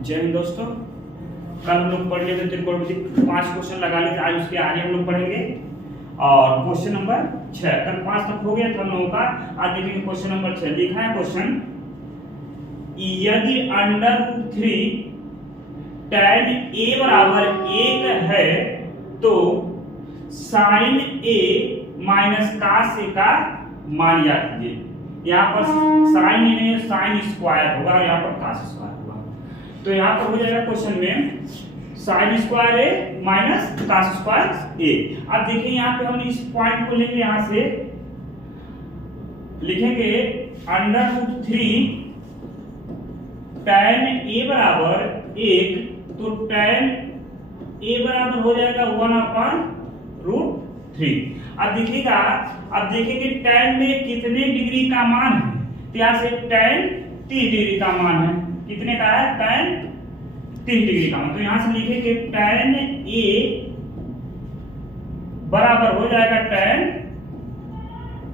जय हिंद दोस्तों। कल हम लोग पढ़ लेते त्रिकोणमिति 5 क्वेश्चन लगा लेते, आज उसके आगे हम लोग पढ़ेंगे। और क्वेश्चन नंबर 6 कल 5 तक हो गया था हम लोगों का। आज देखेंगे क्वेश्चन नंबर 6। लिखा है क्वेश्चन, यदि √3 tan a बराबर 1 है तो sin a minus cos a का मान याद कीजिए। यहाँ पर sin a नहीं, sin स्क्वायर होगा और यहाँ पर cos स्क्वायर होगा। तो यहाँ पर हो जाएगा क्वेश्चन में sin square a minus cos square a। अब देखिए यहाँ पे हम इस पॉइंट को लेंगे, यहाँ से लिखेंगे √3 tan a बराबर 1, तो tan a बराबर हो जाएगा 1/√3। अब देखिएगा, अब देखेंगे tan में कितने डिग्री का मान है, तो यहाँ से tan 30 डिग्री का मान है। कितने का है? tan 30 डिग्री का मान। तो यहाँ से लिखेंगे tan a बराबर हो जाएगा tan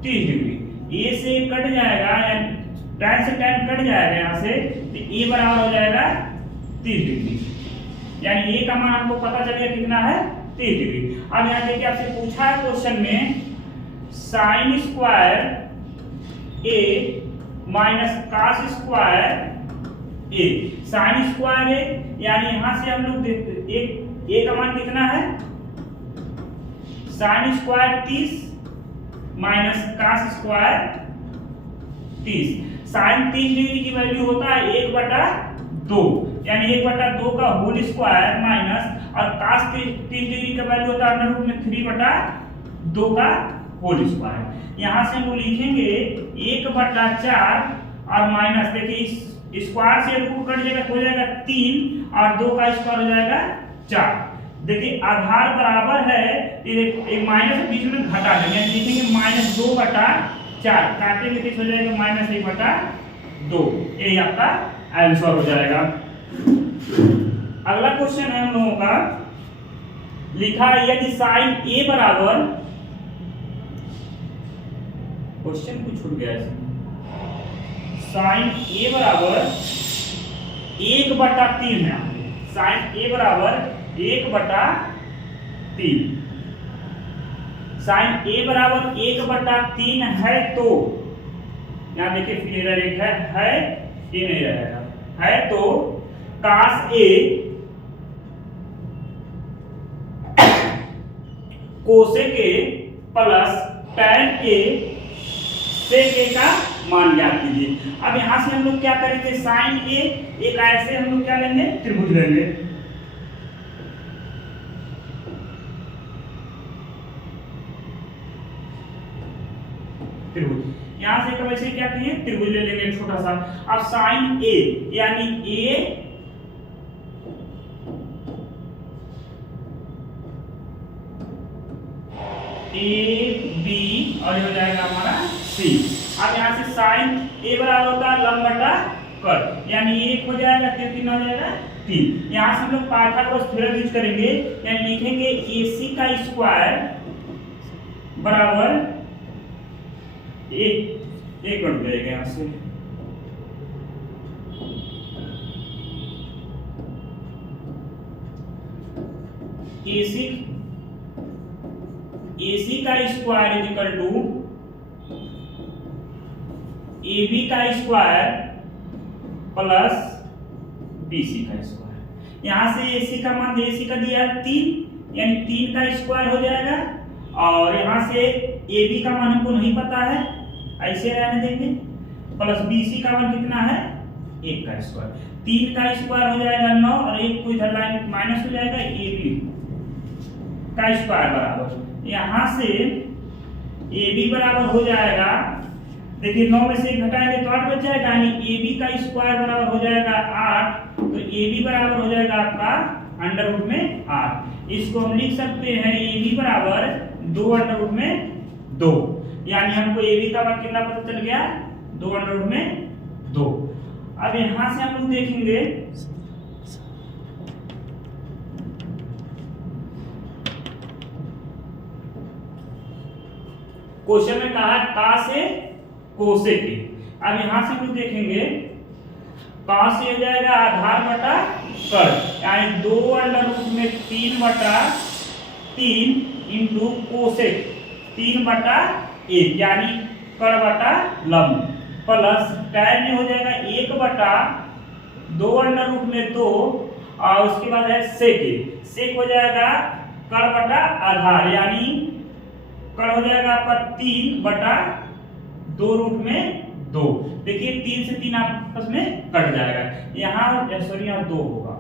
30 डिग्री। a से कट जाएगा, tan से tan कट जाएगा यहाँ से, तो a बराबर हो जाएगा 30 डिग्री। यानी a का मान आपको पता चल गया कितना है, 30 डिग्री। अब यहाँ देखिए आपसे पूछा है क्वेश्चन में sin square a minus cos square a। sin square a यानी यहाँ से हम लोग एक a का मान कितना है, sin square 30 minus cos square 30। sin 30 degree की वैल्यू होता है 1/2, यानी 1/2 का होल स्क्वायर माइनस, और cos 30 डिग्री का वैल्यू होता है √3/2 का होल स्क्वायर। यहाँ से हम लिखेंगे 1/4 और माइनस, देखिए स्क्वायर से रूट कट जाएगा तो हो जाएगा 3 और 2 का स्क्वायर हो जाएगा 4। देखिए आधार बराबर है, एक माइनस बीच में घटा देंगे, लिखेंगे -2/4, काटेंगे तो हो जाएगा -1/2। ये आपका आंसर हो जाएगा। अगला क्वेश्चन है हम लोगों का, लिखा है यदि sin a बराबर, क्वेश्चन कुछ छूट गया है, sin a बराबर 1/3 है। sin a बराबर 1/3, sin a बराबर 1/3 है तो यहाँ देखिए फिर एक है ये नहीं रहेगा, है तो cos a cosec a plus tan a sec a का मान ज्ञात कीजिए। अब यहां से हम लोग क्या करेंगे, sin a एक ऐसे हम लोग क्या लेंगे, त्रिभुज लेंगे। त्रिभुज यहां से कब ऐसे क्या करिए, त्रिभुज ले लेंगे छोटा सा। अब sin a यानी a b और ये हो जाएगा हमारा c। अब यहाँ से sin a बराबर होता है लंब बटा कट, यानी 1 हो जाएगा, 3 हो जाएगा 3। यहाँ से हम लोग पाइथागोरस थ्योरम यूज करेंगे, यानी लिखेंगे ac का स्क्वायर बराबर 1 बन जाएगा। यहाँ से AC का square is equal to AB का स्क्वायर प्लस BC का स्क्वायर। यहाँ से AC का मान, AC का दिया है 3, यानी 3 का स्क्वायर हो जाएगा, और यहाँ से AB का मान हमको नहीं पता है, ऐसे रहने देंगे, प्लस BC का मान कितना है, 1 का स्क्वायर। 3 का स्क्वायर हो जाएगा 9 और 1 को इधर लाइन माइनस हो जाएगा, AB का स्क्वायर बराबर, यहाँ से AB बराबर हो जाएगा, देखिए 9 में से 1 घटाएंगे तो 8 बच जाएगा, यानी AB का स्क्वायर बराबर हो जाएगा 8। तो AB बराबर हो जाएगा आपका √8। इसको हम लिख सकते हैं AB बराबर 2/2, यानी हमको AB का मान कितना पता चल गया, 2/2। अब यहाँ से हम लोग देखेंगे क्वेश्चन में कहा cos a cosec a। अब यहां से हम लोग देखेंगे cos ये हो जाएगा आधार बटा कर, यानी 2 अंडर रूट में 3 बटा 3 इंटू कोसेक 3 बटा 1 यानी कर बटा लंब, प्लस tan में हो जाएगा 1 बटा 2 अंडर रूट में 2 और उसके बाद है सेक हो जाएगा कर बटा आधार, यानी कर हो जाएगा आपका 3 बटा 2 रूट में 2। देखिए 3 से 3 आपस में कट जाएगा, यहाँ सॉरी यहाँ 2 होगा,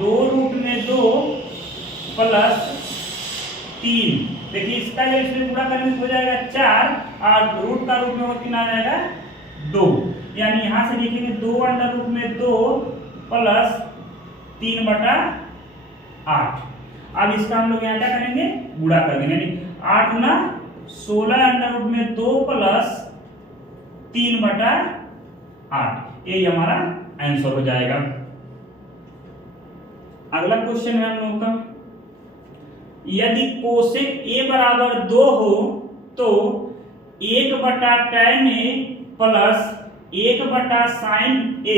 2 रूट में 2 प्लस 3। देखिए इसका जब इसमें पूरा करेंगे तो हो जाएगा 4 और रूट का रूट में वो 3 आ जाएगा 2, यानी यहाँ से लिखेंगे 2 अंडर रूट में 2 प्लस 3 बटा 8। अब इसका हम लोग यहाँ क्या करेंगे, गुणा कर देंगे, यानी 8 गुना 16 अंडर रूट में 2 प्लस 3 बटा 8, यही हमारा आंसर हो जाएगा। अगला क्वेश्चन है हम लोग का, यदि कोसेक a बराबर 2 हो तो 1 बटा tan a प्लस 1 बटा sin a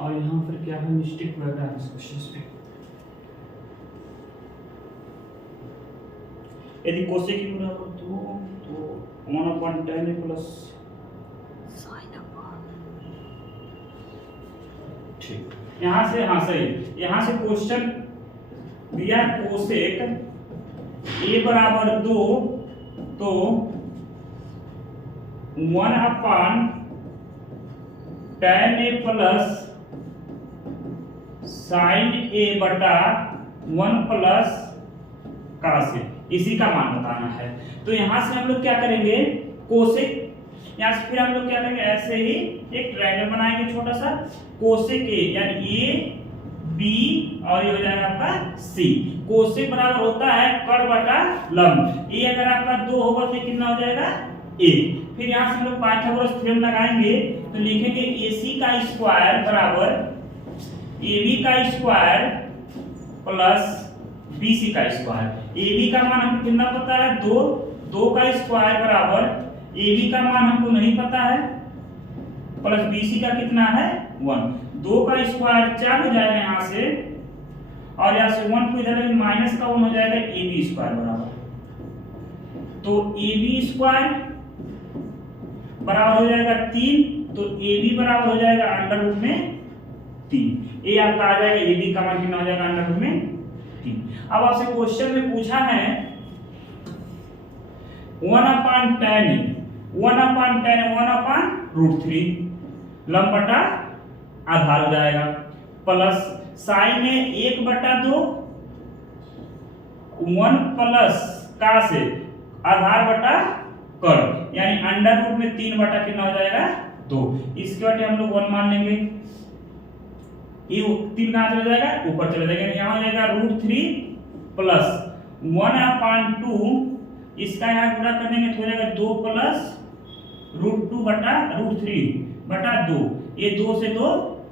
और यहाँ पर क्या है, मिस्टेक लग रहा है इस क्वेश्चन पे। यदि कोसेक की बराबर 2 तो 1/tan प्लस ठीक, यहाँ से हाँ सही, यहाँ से क्वेश्चन दिया कोसेक a बराबर 2 तो 1/tan a plus sin a बटा 1 प्लस cos a, इसी का मान बताना है। तो यहां से हम लोग क्या करेंगे, कोसेक, यहाँ से फिर हम लोग क्या करेंगे, ऐसे ही एक ट्रायंगल बनाएंगे छोटा सा, कोसेक a यानी a b और ये हो जाएगा आपका c। कोसेक बराबर होता है कर बटा लंब, a अगर आपका 2 होगा तो कितना हो जाएगा 1। फिर यहाँ से हम लोग पाइथागोरस थ्योरम लगाएंगे तो लिखेंगे ac का स्क्वायर बराबर AB का स्क्वायर प्लस BC का स्क्वायर। AB का मान हमको कितना पता है 2 का स्क्वायर बराबर AB का मान हमको नहीं पता है, प्लस BC का कितना है 1। 2 का स्क्वायर 4 हो जाएगा यहाँ से, और यहाँ से 1 को इधर माइनस का 1 हो जाएगा AB स्क्वायर बराबर, तो AB स्क्वायर बराबर हो जाएगा 3, तो AB बराबर हो जाएगा अंडर रूट में 3। ये आपका आ जाएगा AB का मान कितना हो जाएगा अंडर रूट में 3। अब आपसे क्वेश्चन में पूछा है 1/tan 1/√3 बटा आधार हो जाएगा, प्लस साइन है 1/2 1 प्लस का से आधार बटा कर, यानी अंडर रूट में 3 बटा कितना हो जाएगा 2। इसके बाद हम लोग 1 मान लेंगे, ये 3 कहाँ चला जाएगा, ऊपर चला जाएगा, यहाँ हो जाएगा √3 प्लस 1/2, इसका यहाँ गुणा कर देंगे तो हो जाएगा 2 प्लस √2 बटा √3/2, ये 2 से 2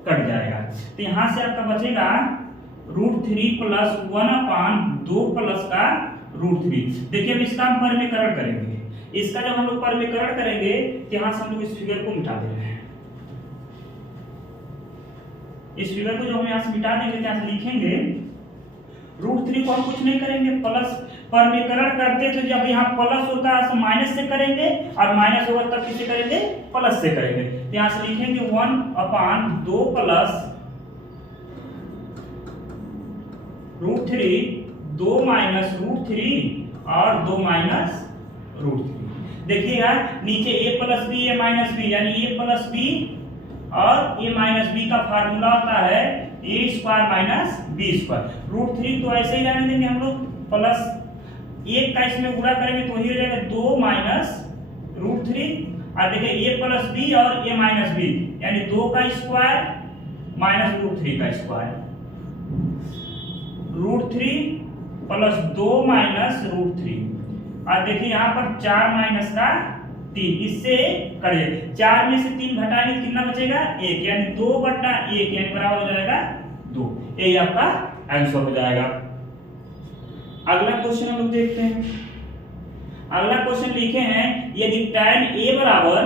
कट जाएगा, तो यहाँ से आपका बचेगा √3 प्लस 1/2 प्लस का √3। देखिए अब इसका हम परमीकरण करेंगे, इसका जब हम लोग परमीकरण करेंगे तो यहाँ से हम लोग इस फिगर को मिटा दे रहे हैं, इस फिगर को जो हम यहाँ से मिटा देंगे, यहाँ से लिखेंगे √3 को हम कुछ नहीं करेंगे, प्लस परमीकरण करते तो जब यहाँ प्लस होता है तो माइनस से करेंगे, और माइनस होगा तब किसे करेंगे, प्लस से करेंगे। तो यहाँ से लिखेंगे 1/2 प्लस √3, 2 माइनस √3 और 2 माइनस √3। देखिए यार नीचे a plus B a minus B, यानी a प्लस बी और a माइनस बी का फार्मूला होता है a square minus B square. √3 तो ऐसे ही रहने देंगे हम लोग, प्लस 1 का इसमें गुणा करेंगे तो ये हो जाएगा 2 माइनस √3, और देखिए a प्लस बी और a माइनस बी यानी 2 का स्क्वायर माइनस √3 का स्क्वायर, √3 प्लस 2 माइनस √3, और देखिए यहाँ पर 4 माइनस का 3, इससे करें 4 में से 3 घटाएंगे कितना बचेगा 1, यानी 2/1 यानी बराबर हो जाएगा 2। यही आपका आंसर हो जाएगा। अगला क्वेश्चन हम लोग देखते हैं। अगला क्वेश्चन लिखे हैं, यदि tan a बराबर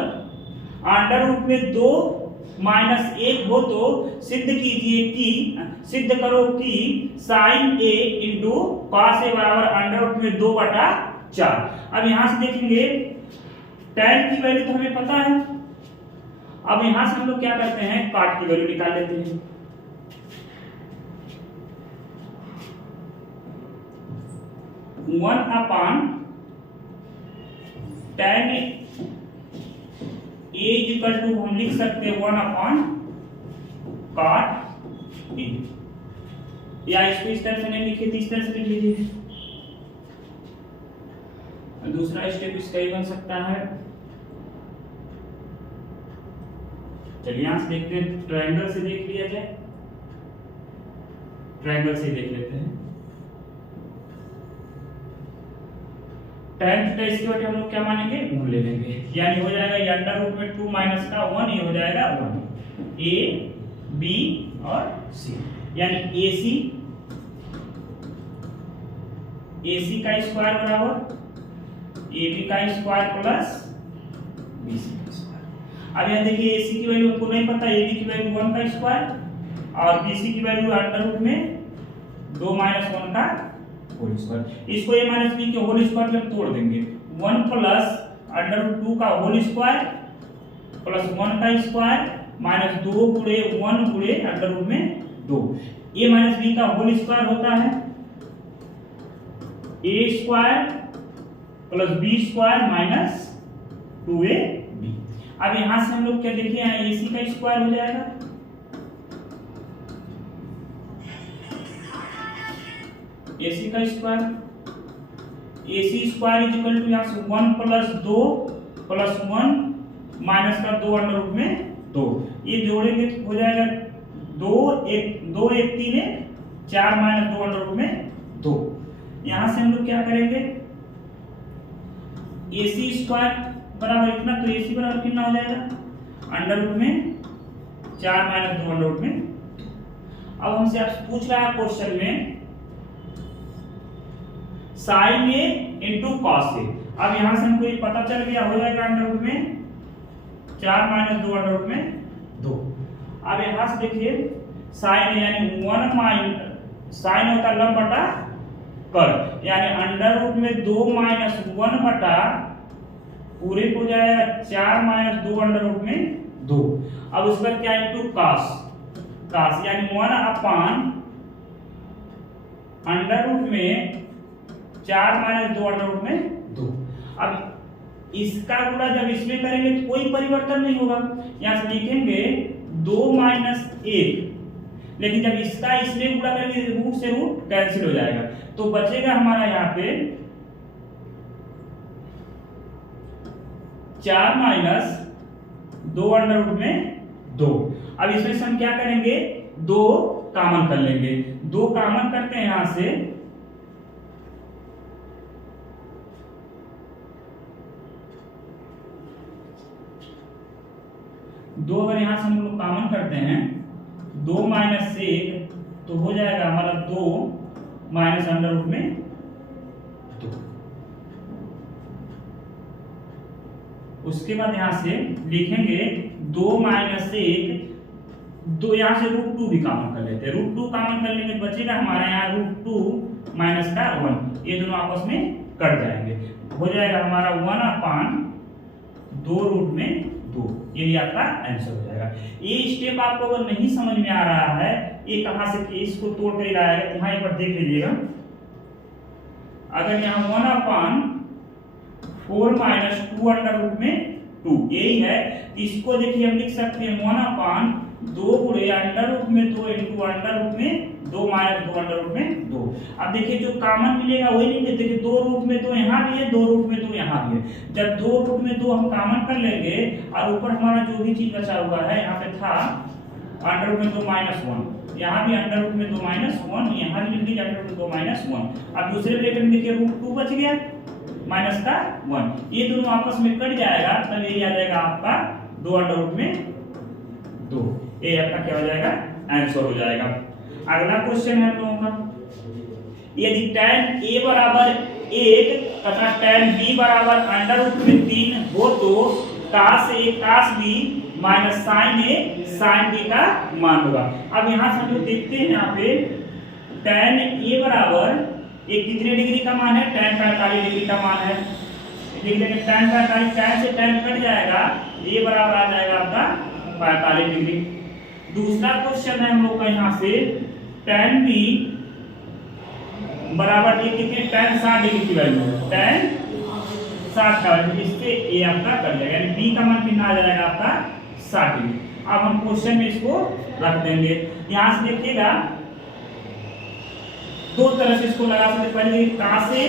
अंडर रूट में 2 माइनस 1 हो तो सिद्ध करो कि sine a into cos a बराबर अंडर रूट में 2/4। अब यहां से देखेंगे tan की वैल्यू तो हमें पता है, अब यहां से हम लोग क्या करते हैं, cot की वैल्यू निकाल लेते हैं। One upon tan a equal to हम लिख सकते हैं 1 अपॉन cot a, या इसको इस तरह से नहीं लिखे तो इस तरह से लिख लीजिए। दूसरा स्टेप इसका ही बन सकता है। चलिए यहां से देखते हैं, ट्रायंगल से देख लिया जाए, ट्रायंगल से देख लेते हैं। tan थीटा इसके बटे हम लोग क्या मानेंगे, 1 ले लेंगे, यानी हो जाएगा ये अंडर रूट में 2 माइनस का 1, ये हो जाएगा 1। a b और c, यानी ac का स्क्वायर बराबर ab का स्क्वायर प्लस bc का स्क्वायर। अब यहाँ देखिए ac की वैल्यू हमको नहीं पता, ab की वैल्यू 1 का स्क्वायर और bc की वैल्यू अंडर रूट में 2 माइनस 1 का होल स्क्वायर। इसको a माइनस b के होल स्क्वायर में तोड़ देंगे, 1 प्लस अंडर रूट 2 का होल स्क्वायर प्लस 1 का स्क्वायर माइनस 2 गुणे 1 गुणे अंडर रूट में 2। a माइनस b का होल स्क्वायर होता है a square plus b square minus 2ab। अब यहां से हम लोग क्या देखिए, यहाँ ac का स्क्वायर हो जाएगा, AC का square, AC square is equal to यहाँ से 1 प्लस 2 प्लस 1 माइनस का 2 अंडर रूट में 2, ये जोड़ेंगे तो हो जाएगा 2 1 3 है 4 माइनस 2 अंडर रूट में 2। यहाँ से हम लोग क्या करेंगे, AC स्क्वायर बराबर इतना, तो AC बराबर कितना हो जाएगा, अंडर रूट में 4 माइनस 2 अंडर रूट में 2। अब हमसे आप पूछ रहा है क्वेश्चन में sign A into cos A. अब यहां से हमको ये पता चल गया, हो जाएगा अंडर रूट में 4 माइनस 2 अंडर रूट में 2। अब यहां से देखिए साइन ए यानी 1 माइनस साइन होता लंब बटा कर्व, यानी अंडर रूट में 2 माइनस 1 बटा पूरे को जाएगा 4 माइनस 2 अंडर रूट में 2। अब उसका क्या इंटू कॉस यानी 1 अपॉन अंडर रूट में 4 माइनस 2 अंडर रूट में 2। अब इसका गुणा जब इसमें करेंगे तो कोई परिवर्तन नहीं होगा, यहां से लिखेंगे 2 माइनस 1, लेकिन जब इसका इसमें गुणा करेंगे रूट से रूट कैंसिल हो जाएगा, तो बचेगा हमारा यहाँ पे 4 माइनस 2 अंडर रूट में 2। अब इसमें से हम क्या करेंगे, 2 कॉमन कर लेंगे, 2 कॉमन करते हैं यहां से, दो अगर यहां से हम लोग कॉमन करते हैं, 2 माइनस 1 तो हो जाएगा हमारा 2 माइनस अंडर रूट में 2। उसके बाद यहां से लिखेंगे 2 माइनस 1, 2 यहां से रूट 2 भी कॉमन कर लेते हैं, रूट 2 कॉमन कर लेंगे, बचेगा हमारा यहाँ रूट 2 माइनस का 1, ये दोनों आपस में कट जाएंगे, हो जाएगा हमारा 1 अपॉन 2 रूट में 2। ये आपका आंसर हो जाएगा। ये स्टेप आपको अगर नहीं समझ में आ रहा है, ये कहां से इसको तोड़ कर रहा है, यहाँ एक बार देख लीजिएगा। अगर यहाँ 1 अपॉन 4 माइनस 2 अंडर रूट में 2 यही है, इसको देखिए हम लिख सकते हैं 1 अपॉन 2 गुणे अंडर रूट में 2 इंटू अंडर रूट में 2 माइनस 2 अंडर रूट में 2। अब देखिए जो कॉमन मिलेगा वही नहीं, देखिए 2 रूट में 2 यहाँ भी है, 2 रूट में 2 यहाँ भी है। जब 2 रूट में 2 हम कॉमन कर लेंगे और ऊपर हमारा जो भी चीज बचा हुआ है, यहाँ पे था अंडर रूट में 2 माइनस 1, यहाँ भी अंडर रूट में 2 माइनस 1, यहाँ भी लिख दीजिए अंडर रूट में 2 माइनस 1। अब दूसरे ब्रैकेट में देखिए रूट 2 बच गया माइनस का 1, ये दोनों आपस में कट जाएगा, तब ये आ जाएगा आपका 2 अंडर रूट में 2। ये आपका क्या हो जाएगा, आंसर हो जाएगा। अगला क्वेश्चन है हम लोगों का, यदि tan a बराबर 1 तथा tan b बराबर अंडर रूट में 3 हो तो cos a cos b minus sin a sin b का मान होगा। अब यहाँ से हम लोग देखते हैं, यहाँ पे tan a बराबर ये कितने डिग्री का मान है, tan 45 डिग्री का मान है। देखिए tan 45, tan से tan कट जाएगा, a बराबर आ जाएगा आपका 45 डिग्री। दूसरा क्वेश्चन है हम लोग का यहाँ से tan b बराबर ये कितने, tan 60 डिग्री की वैल्यू है, tan 60 का वैल्यू, इससे a आपका कट जाएगा, यानी b का मान कितना आ जाएगा आपका 60 डिग्री। अब हम क्वेश्चन में इसको रख देंगे। यहाँ से देखिएगा दो तरह से इसको लगा सकते, पहले cos a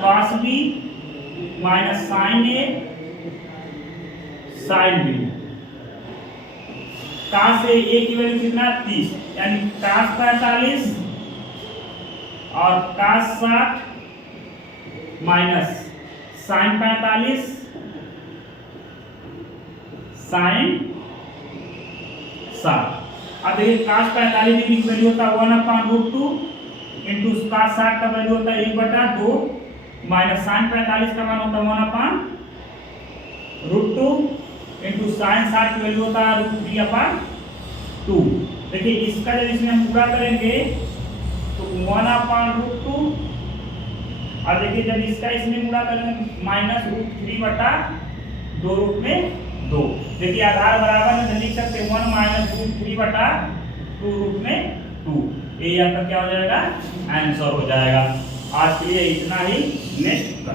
cos b minus sin a sin b। cos a की वैल्यू कितना 30, यानी cos 45 और cos 60 माइनस sin 45 sin 60। अब देखिए cos 45 डिग्री की वैल्यू होता है 1/√2 इंटू cos 60 का वैल्यू होता है 1/2 माइनस sin 45 का मान होता है 1/√2 इंटू sin 60 की वैल्यू होता है √3/2। देखिए इसका जब इसमें हम पूरा करेंगे तो 1/√2 और देखिए जब इसका इसमें पूरा करेंगे माइनस √3/2 रूट में 2। देखिए आधार बराबर है तो लिख सकते 1 माइनस √3/2 रूट में 2। ये आपका क्या हो जाएगा, आंसर हो जाएगा। आज के लिए इतना ही, नेक्स्ट कर